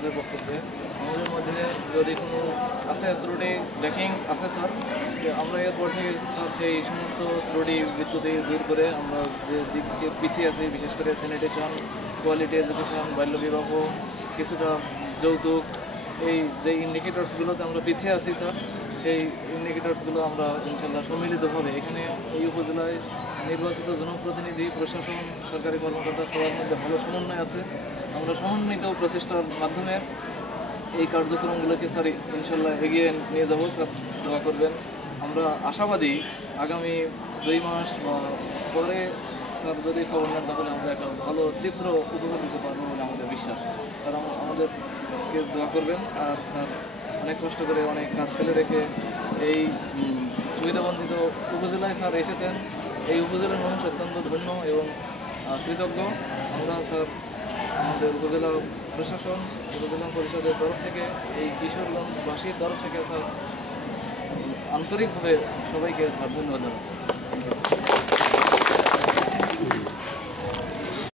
তাদের বক্তব্যে আমাদের মধ্যে যদি কোনো আছে ত্রুটি ল্যাকিংস আছে স্যার, আমরা এরপর থেকে স্যার সেই সমস্ত ত্রুটি বিচ্যুতি দূর করে আমরা যে দিক দিয়ে পিছিয়ে আছি, বিশেষ করে স্যানিটেশন, কোয়ালিটি এডুকেশন, বাল্যবিবাহ, কিছুটা যৌতুক, এই যে ইন্ডিকেটরসগুলোতে আমরা পিছিয়ে আছি স্যার, সেই ইন্ডিকেটরসগুলো আমরা ইনশাল্লাহ সম্মিলিতভাবে এখানে এই উপজেলায় নির্বাচিত জনপ্রতিনিধি, প্রশাসন, সরকারি কর্মকর্তা সবার মধ্যে ভালো সমন্বয় আছে। আমরা সমন্বিত প্রচেষ্টার মাধ্যমে এই কার্যক্রমগুলোকে স্যার ইনশাল্লাহ এগিয়ে নিয়ে যাবো। স্যার দোয়া করবেন। আমরা আশাবাদী আগামী 2 মাস বা পরে স্যার যদি খবর নেন তাহলে আমরা একটা ভালো চিত্র উপভোগ দিতে পারবো বলে আমাদের বিশ্বাস। স্যার আমাদেরকে দোয়া করবেন। আর স্যার অনেক কষ্ট করে অনেক কাজ ফেলে রেখে এই সুবিধাবঞ্চিত উপজেলায় স্যার এসেছেন। এই উপজেলার মানুষ অত্যন্ত ধন্য এবং কৃতজ্ঞ। আমরা স্যার আমাদের উপজেলা প্রশাসন, উপজেলা পরিষদের তরফ থেকে, এই কিশোরগঞ্জবাসীর তরফ থেকে স্যার আন্তরিকভাবে সবাইকে স্যার ধন্যবাদ জানাচ্ছি।